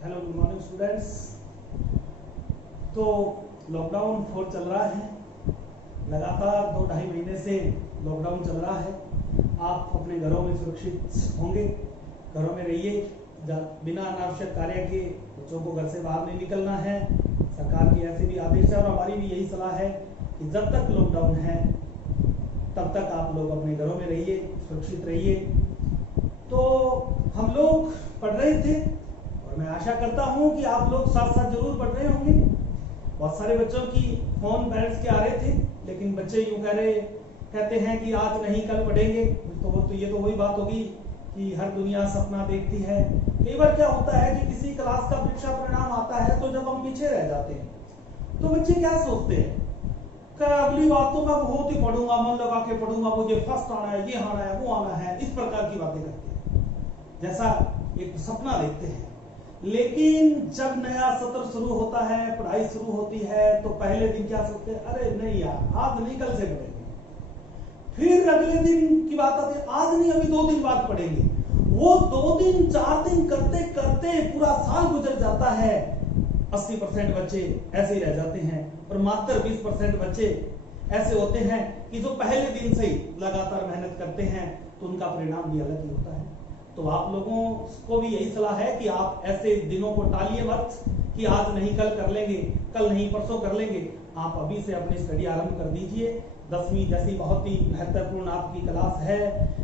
Hello good morning students. तो lockdown 4 चल रहा है, लगातार 2-2.5 महीने से लॉकडाउन चल रहा है। आप अपने घरों में सुरक्षित होंगे, घरों में रहिए, बिना अनावश्यक कार्य के बच्चों को घर से बाहर नहीं निकलना है। सरकार की ऐसे भी आदेश है और हमारी भी यही सलाह है कि जब तक लॉकडाउन है तब तक आप लोग अपने घरों में रहिए, सुरक्षित रहिए। तो हम लोग पढ़ रहे थे और मैं आशा करता हूं कि आप लोग साथ साथ जरूर पढ़ रहे होंगे। बहुत सारे बच्चों की फोन पेरेंट्स के आ रहे थे, लेकिन बच्चे यूं कहते हैं कि आज नहीं कल पढ़ेंगे। तो ये तो वही बात होगी कि हर दुनिया सपना देखती है। कई बार क्या होता है कि किसी क्लास का परीक्षा परिणाम आता है तो जब हम पीछे रह जाते हैं तो बच्चे क्या सोचते हैं कि अगली बार तो मैं बहुत ही पढ़ूंगा, मन लगा के पढ़ूंगा, मुझे फर्स्ट आना है, ये आना है, वो आना है, इस प्रकार की बातें करते हैं, जैसा एक सपना देखते हैं। लेकिन जब नया सत्र शुरू होता है, पढ़ाई शुरू होती है, तो पहले दिन क्या सोचते हैं, अरे नहीं यार आज नहीं कल से पढ़ेंगे। फिर अगले दिन की बात आती है, आज नहीं अभी 2 दिन बाद पढ़ेंगे। वो 2 दिन 4 दिन करते करते पूरा साल गुजर जाता है। 80% बच्चे ऐसे ही रह जाते हैं और मात्र 20% बच्चे ऐसे होते हैं कि जो पहले दिन से ही लगातार मेहनत करते हैं, तो उनका परिणाम भी अलग ही होता है। तो आप लोगों को भी यही सलाह है कि आप ऐसे दिनों को टालिए मत कि आज नहीं कल कर लेंगे, कल नहीं परसों कर लेंगे। आप अभी से अपनी स्टडी आरंभ कर दीजिए। 10वीं जैसी बहुत ही महत्वपूर्ण आपकी क्लास है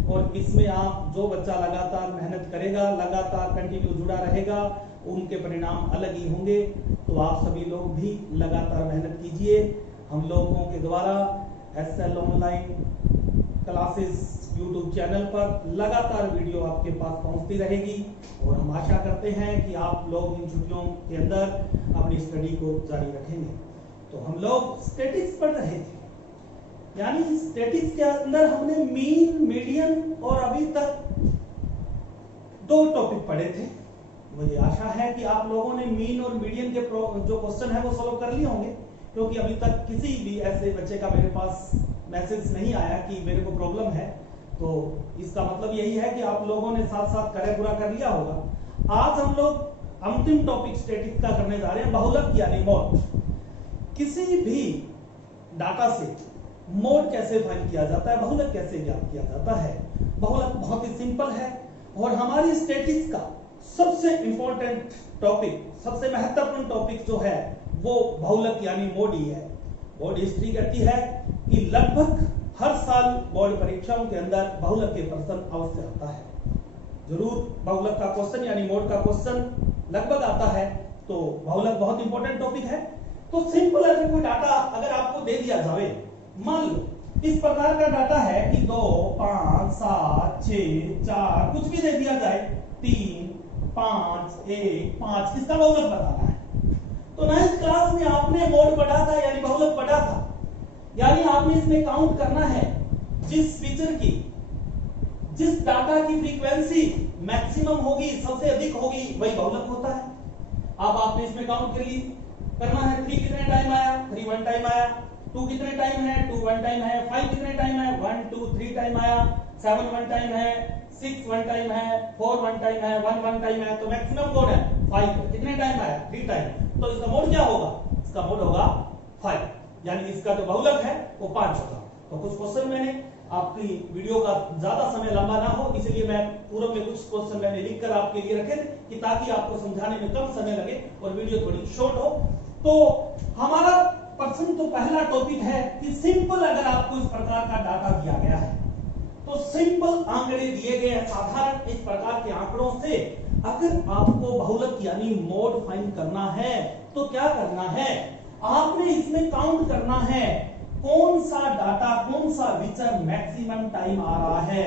और इसमें आप जो बच्चा लगातार मेहनत करेगा, लगातार कंटिन्यू जुड़ा रहेगा, उनके परिणाम अलग ही होंगे। तो आप सभी लोग भी लगातार मेहनत कीजिए। हम लोगों के द्वारा SL online classes YouTube channel पर लगातार वीडियो आपके पास पहुंचती रहेगी और हम आशा करते हैं कि आप लोग इन छुट्टियों के अंदर अपनी स्टडी को जारी रखेंगे। तो हम लोग स्टैटिक्स पढ़ रहे थे, यानी स्टैटिक्स के अंदर हमने मीन, मीडियन और अभी तक 2 टॉपिक पढ़े थे। मुझे आशा है कि आप लोगों ने मीन और मीडियन के जो क्वेश्चन है वो सॉल्व कर लिए होंगे, क्योंकि अभी तक किसी भी ऐसे बच्चे का मेरे पास मैसेज नहीं आया कि मेरे को प्रॉब्लम है। तो इसका मतलब यही है कि आप लोगों ने साथ साथ कार्य पूरा कर लिया होगा। आज हम लोग अंतिम टॉपिक स्टैटिक्स का करने जा रहे हैं, बहुलक यानी मोड। किसी भी डाटा से मोड कैसे फाइंड किया जाता है, बहुलक कैसे ज्ञात किया जाता है। बहुलक बहुत ही सिंपल है और हमारी स्टैटिक्स का सबसे इंपॉर्टेंट टॉपिक, सबसे महत्वपूर्ण टॉपिक जो है वो बहुलक यानी मोड ही है। बोर्ड हिस्ट्री कहती है कि लगभग हर साल बोर्ड परीक्षाओं के अंदर बहुलक के प्रश्न अवश्य आता है। जरूर बहुलक का क्वेश्चन यानी मोड का क्वेश्चन लगभग आता है। तो बहुलक बहुत इंपॉर्टेंट टॉपिक है। तो सिंपल अगर कोई डाटा अगर आपको दे दिया जाए, मान लो इस प्रकार का डाटा है कि 2, 5, 7, 6, 4 कुछ भी दे दिया जाए, 3, 5, 1, 5, इसका बहुलक बताना है। तो 9th क्लास में आपने मोड पढ़ा था यानी बहुलक पढ़ा था, यानी आपने इसमें काउंट करना है जिस फीचर की, जिस डाटा की फ्रीक्वेंसी मैक्सिमम होगी, सबसे अधिक होगी, वही बहुलक होता है। अब आपने इसमें काउंट करना है 3 कितने टाइम आया, 3 1 टाइम आया, 2 कितने टाइम है, 2 1 टाइम है, 5 कितने टाइम है, 1 2 3 टाइम आया, 7 1 टाइम है, 6 1 टाइम है, 4 1 टाइम है, 1 1 टाइम है। तो मैक्सिमम मोड है 5, कितने टाइम आया, 3 टाइम। तो इसका मोड क्या होगा, इसका मोड होगा 5, यानी इसका जो बहुलक है वो 5 होगा। तो कुछ क्वेश्चन मैंने आपकी वीडियो का ज्यादा समय लंबा ना हो, इसलिए मैं पूर्व में कुछ क्वेश्चन मैंने लिखकर आपके लिए रखे थे कि ताकि आपको समझाने में कम समय लगे और वीडियो थोड़ी शॉर्ट हो। तो हमारा पर्सन तो पहला टॉपिक है कि सिंपल अगर आपको इस प्रकार का डाटा दिया गया है तो सिंपल आंकड़े दिए गए हैं, साधारण इस प्रकार के आंकड़ों से अगर आपको बहुलक यानी मोड फाइंड करना है तो क्या करना है, आपने इसमें काउंट करना है कौन सा डाटा, कौन सा विचर मैक्सिमम टाइम आ रहा है,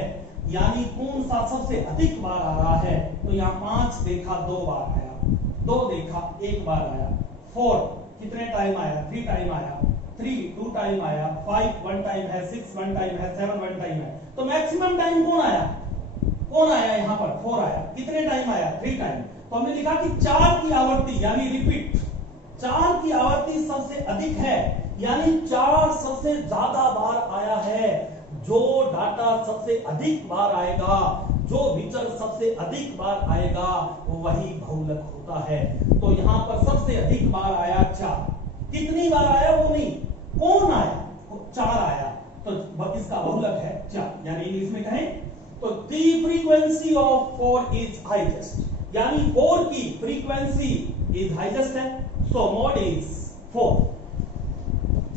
यानी कौन सा सबसे अधिक बार आ रहा है। तो यहाँ 5 देखा 2 बार आया, 2 देखा 1 बार आया, 4 कितने टाइम आया, 3 टाइम आया, 3 2 टाइम आया, 5 1 टाइम है, 6 1 टाइम है, 7 1 टाइम है। तो मैक्सिमम टाइम कौन आया यहाँ पर 4 आया, कितने टाइम आया, 3 टाइम। तो हमने लिखा कि 4 की आवर्ती यानी रिपीट, 4 की आवर्ती सबसे अधिक है, यानी 4 सबसे ज्यादा बार आया है। जो डाटा सबसे अधिक बार आएगा, जो विचर सबसे अधिक बार आएगा वही बहुलक होता है। तो यहां पर सबसे अधिक बार आया 4, कितनी बार आया वो नहीं, कौन आया, 4 आया, तो इसका बहुलक है 4। यानी इंग्लिश में कहें तो the frequency of 4 is highest, यानी 4 की फ्रीक्वेंसी इज हाईएस्ट है, सो mode is 4,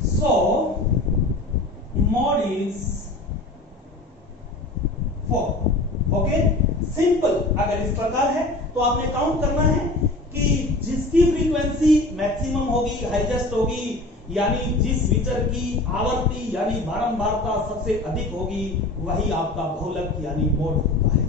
so mode is 4। Okay, simple. अगर इस प्रकार है तो आपने काउंट करना है कि जिसकी फ्रीक्वेंसी मैक्सिमम होगी, हाईएस्ट होगी, यानी जिस विचर की आवर्ती यानी बारंबारता सबसे अधिक होगी वही आपका बहुलक यानी मोड होता है।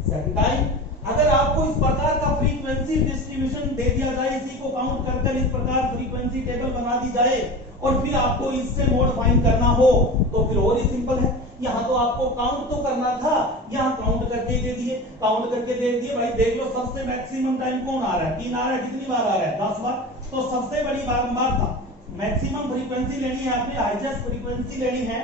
सेकंड टाइम, अगर आपको इस प्रकार का फ्रीक्वेंसी डिस्ट्रीब्यूशन दे दिया जाए, इसी को काउंट कर इस प्रकार फ्रीक्वेंसी टेबल बना दी जाए और फिर आपको इससे मोड फाइंड करना हो तो फिर और ही सिंपल है। यहां तो आपको काउंट तो करना था, यहां काउंट करके दे दिए, काउंट करके दे दिए, भाई देख लो सबसे मैक्सिमम टाइम कौन आ रहा है, 3 आ रहा है, कितनी बार आ रहा है, 10 बार। तो सबसे बड़ी बारंबारता, मैक्सिमम फ्रीक्वेंसी लेनी है आपने, हाईएस्ट फ्रीक्वेंसी लेनी है,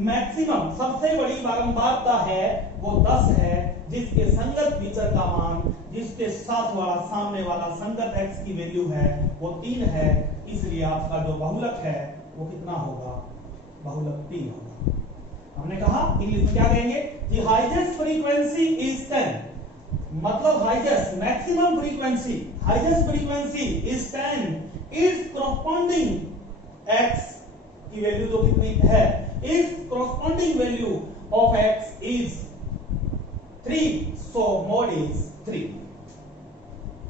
मैक्सिमम सबसे बड़ी बारंबारता है वो 10 है, जिसके संगत विचर का मान, जिसके साथ वाला सामने वाला संगत x की वैल्यू है वो 3 है, इसलिए आपका जो बहुलक है वो कितना होगा, बहुलक 3 होगा। हमने कहा इंग्लिश में क्या कहेंगे कि हाईएस्ट फ्रीक्वेंसी इज 10, मतलब highest maximum frequency, highest frequency is 10, it's corresponding x की वैल्यू जो कितनी है, it's corresponding value of x is 3, so mode is 3।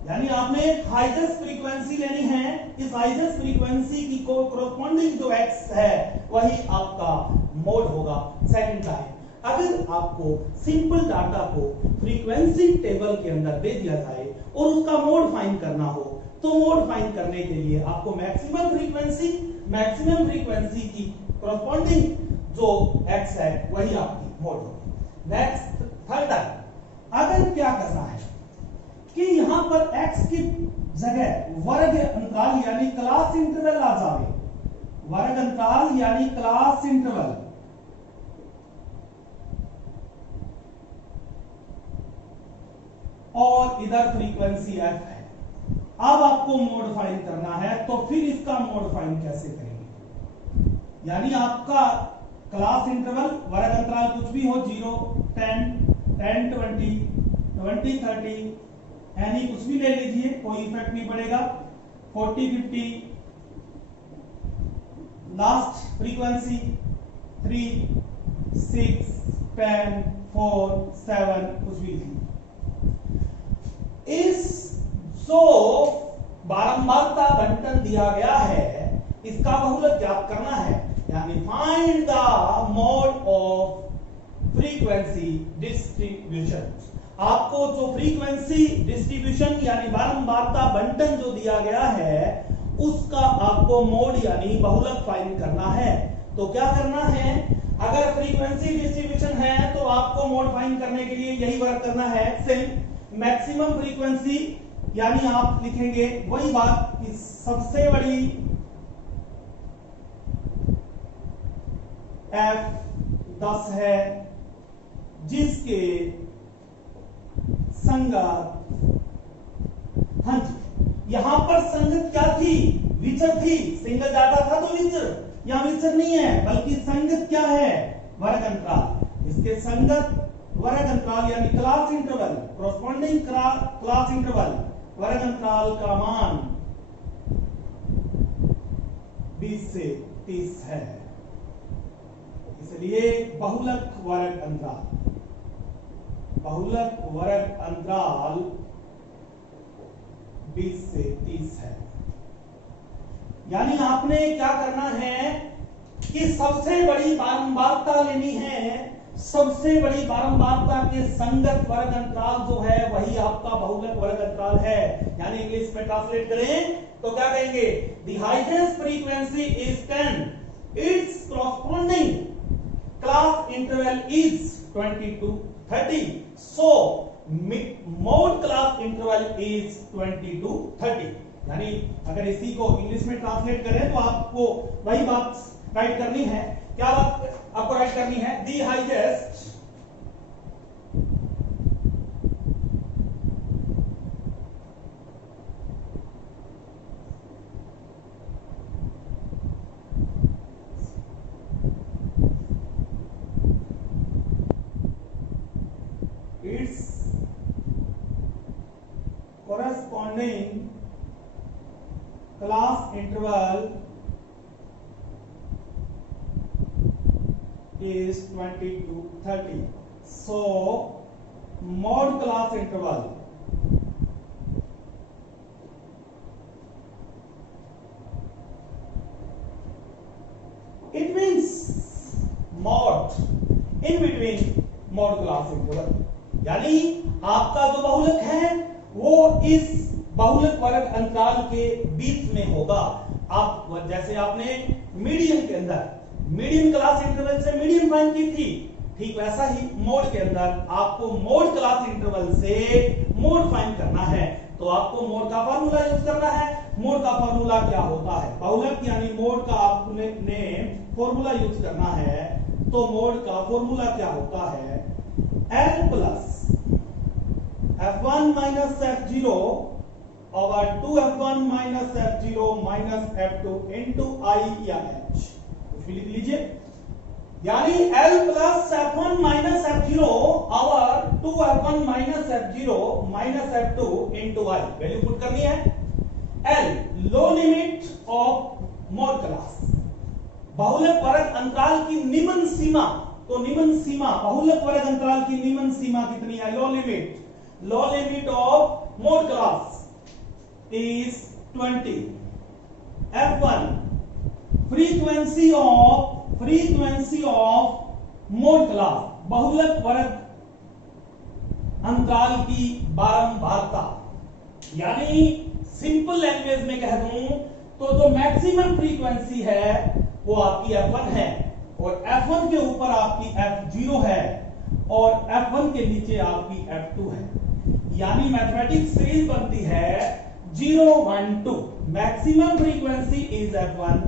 यानी आपने हाईएस्ट फ्रीक्वेंसी लेनी है, इस हाईएस्ट फ्रीक्वेंसी की कॉरस्पॉन्डिंग जो x है वही आपका मोड होगा। सेकंड टाइम, अगर आपको सिंपल डाटा को फ्रीक्वेंसी टेबल के अंदर दे दिया जाए और उसका मोड फाइंड करना हो तो मोड फाइंड करने के लिए आपको मैक्सिमम फ्रीक्वेंसी की कॉरस्पॉन्डिंग जो x है वही आपकी मोड होगी। नेक्स्ट, थर्ड टाइम, अगर क्या करना है कि यहां पर x की जगह वर्ग अंतराल यानी क्लास इंटरवल आ जाए, वर्ग अंतराल यानी क्लास इंटरवल, और इधर फ्रीक्वेंसी f है, अब आपको मोड फाइंड करना है तो फिर इसका मोड फाइंड कैसे करेंगे, यानी आपका क्लास इंटरवल वर्ग अंतराल कुछ भी हो, 0, 10, 10, 20, 20, 30, यानी कुछ भी ले लीजिए, कोई इफेक्ट नहीं पड़ेगा, 40, 50, लास्ट फ्रीक्वेंसी 3, 6, 10, 4, 7, कुछ भी लीजिए। इस जो बारंबारता बंटन दिया गया है इसका बहुलक ज्ञात करना है, यानी find the mode of frequency distribution. आपको जो फ्रीक्वेंसी डिस्ट्रीब्यूशन यानी बारंबारता बंटन जो दिया गया है उसका आपको मोड यानी बहुलक फाइंड करना है। तो क्या करना है, अगर फ्रीक्वेंसी डिस्ट्रीब्यूशन है तो आपको मोड फाइंड करने के लिए यही वर्क करना है, सेम मैक्सिमम फ्रीक्वेंसी, यानी आप लिखेंगे वही बात कि सबसे बड़ी f 10 है जिसके संगत, हाँ जी, यहां पर संगत क्या थी, विचर थी, सिंगल डाटा था तो विचर, यहां विचर नहीं है बल्कि संगत क्या है, वर्ग अंतराल, इसके संगत वर्ग अंतराल यानी class interval, corresponding class interval, वर्ग अंतराल का मान 20 से 30 है, इसलिए बहुलक वर्ग अंतराल, बहुलक वर्ग अंतराल 20 से 30 है। यानी आपने क्या करना है कि सबसे बड़ी बारंबारता लेनी है, सबसे बड़ी बारंबारता के संगत वर्ग अंतराल जो है वही आपका बहुलक वर्ग अंतराल है। यानी इंग्लिश में ट्रांसलेट करें तो क्या कहेंगे, the highest frequency is 10, it's corresponding class interval is 20 to 30, so mode class interval is 20 to 30। यानी अगर इसी को इंग्लिश में ट्रांसलेट करें तो आपको वही बात राइट करनी है, क्या बात आपको राइट करनी है, the highest its corresponding class interval is 20 to 30. So mod class interval it means mod in between mod class interval, यानी आपका जो बहुलक है वो इस बहुलक वर्ग अंतराल के बीच में होगा। आप जैसे आपने मीडियन के अंदर मीडियन क्लास इंटरवल से मीडियन फाइंड की थी, ठीक वैसा ही मोड के अंदर आपको मोड क्लास इंटरवल से मोड फाइंड करना है। तो आपको मोड का फार्मूला यूज करना है। मोड का फार्मूला क्या होता है? बहुलक यानी मोड का आपने फार्मूला यूज करना है। तो मोड का फार्मूला क्या होता है? L plus f1 minus f0 over 2f1 minus f0 minus f2 into I या H, कुछ भी लिख लीजिए। यानी L plus f1 minus f0 over 2f1 minus f0 minus f2 into I, value put करनी है। L low limit of mode class, बहुलक वर्ग अंतराल की निम्न सीमा। तो निम्न सीमा बहुलक वर्ग अंतराल की निम्न सीमा कितनी है? Low limit of mode class is 20. F1 frequency of mode class, बहुलक वर्ग अंतराल की बारंबारता। यानी सिंपल लैंग्वेज में कह दूं तो जो मैक्सिमम फ्रीक्वेंसी है वो आपकी F1 है और F1 के ऊपर आपकी F0 है और F1 के नीचे आपकी F2 है। यानी मैथमेटिक्स सीरीज बनती है 0 1 2, मैक्सिमम फ्रीक्वेंसी इज F1,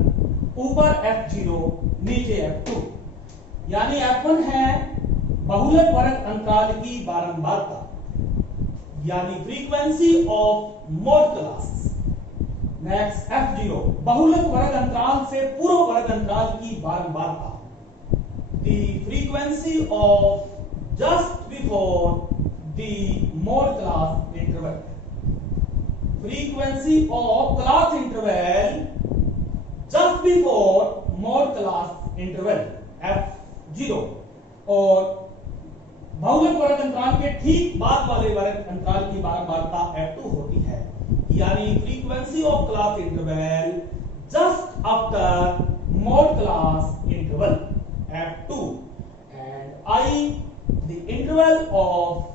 ऊपर F0 नीचे F2। यानी F1 है बहुलक वर्ग अंतराल की बारंबारता, यानी frequency of mode class. Next F0 बहुलक वर्ग अंतराल से पूर्व वर्ग अंतराल की बारंबारता, the frequency of just before the mode class interval, frequency of class interval just before mode class interval F0, और बहुलक वर्ग अंतराल के ठीक बाद वाले वर्ग अंतराल की बारंबारता F2 होती है। यानी frequency of class interval just after mode class interval F2 and I the interval of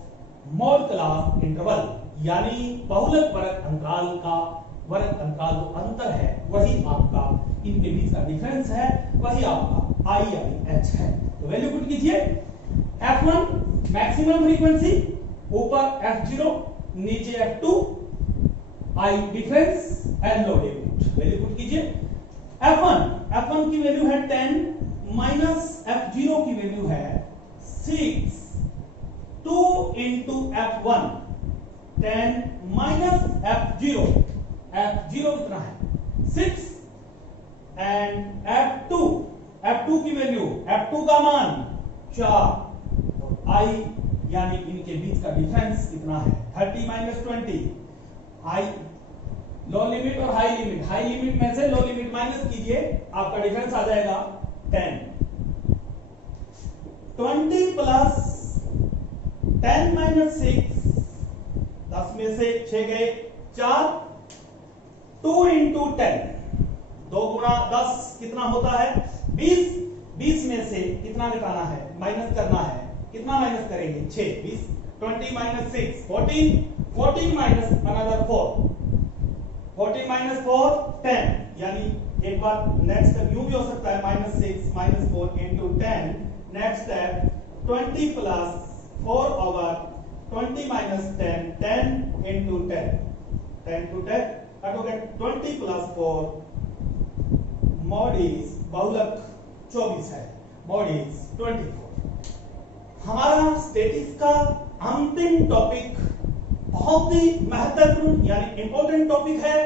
mode class interval, यानी बहुलक वर्ग अंतराल का वर्ग अंतराल जो अंतर है वही आपका इनके बीच का डिफरेंस है, वही आपका I यानी H है। तो वैल्यू पुट कीजिए। F1 मैक्सिमम फ्रीक्वेंसी, ऊपर F0 नीचे F2, I difference and low limit, value put कीजिए। F1 की वैल्यू है 10 माइनस F0 की वैल्यू है 6, 2 into F1 10 माइनस F0 कितना है? 6 एंड F2 की वैल्यू, F2 का मान 4 और I यानी इनके बीच का डिफरेंस कितना है? 30 माइनस 20। I लो लिमिट और हाई लिमिट में से लो लिमिट माइनस कीजिए, आपका डिफरेंस आ जाएगा 10। 20 प्लस 10 माइनस 6, 10 में से 6 गए 4, 2 into 10, 2 गुणा 10 कितना होता है? 20। 20 में से कितना घटाना है? माइनस करना है। कितना माइनस करेंगे? 6, 20, 20 माइनस 6, 14 माइनस अनदर 4, 14 माइनस 4 10, यानी एक बार नेक्स्ट स्टेप यूं भी हो सकता है -6 - 4 into 10। Next step 20 plus 4 over 20 minus 10, 10 into 10, 10 to 10 कटोगे 20 plus 4, mod is बहुलक 24 है, मॉड इज 24। हमारा स्टैटिस्टिक्स का अंतिम टॉपिक बहुत ही महत्वपूर्ण यानी इंपॉर्टेंट टॉपिक है,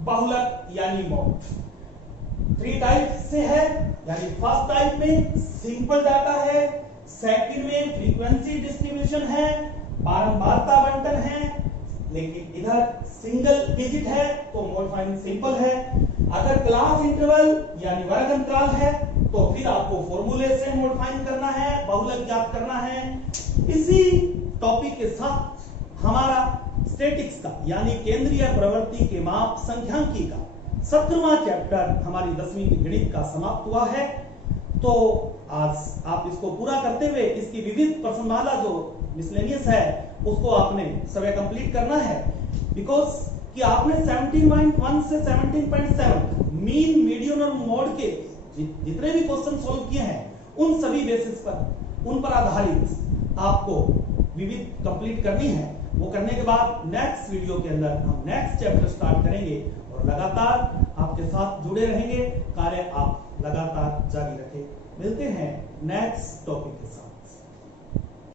बहुलक यानी मॉड। 3 टाइप से है, यानी फर्स्ट टाइप में सिंपल डाटा है, सेकंड में फ्रीक्वेंसी डिस्ट्रीब्यूशन है, बारंबारता बंटन है, लेकिन इधर सिंगल डिजिट है तो मॉडिफाइंग सिंपल है। अगर क्लास इंटरवल यानी वर्ग अंतराल है तो फिर आपको फॉर्मूले से मॉडिफाइंग करना है, बहुलक ज्ञात करना है। इसी टॉपिक के साथ हमारा स्टैटिक्स का यानी केंद्रीय प्रवृत्ति के माप सांख्यिकी का 17वां चैप्टर हमारी 10वीं की गणित का समाप्त हुआ है। तो आज आप इसको पूरा करते हुए इसकी विविध प्रश्नमाला जो मिसलेनियस है उसको आपने सर्वे कंप्लीट करना है, बिकॉज कि आपने 17.1 से 17.7 मीन मीडियन और मोड के जितने भी क्वेश्चन सॉल्व किए हैं उन सभी बेसिस पर उन पर आधारित आपको विविध कंप्लीट करनी है। वो करने के बाद नेक्स्ट वीडियो के अंदर हम नेक्स्ट चैप्टर स्टार्ट करेंगे और लगातार आपके साथ जुड़े रहेंगे। कार्य आप लगातार जारी रखें। मिलते हैं नेक्स्ट टॉपिक के साथ।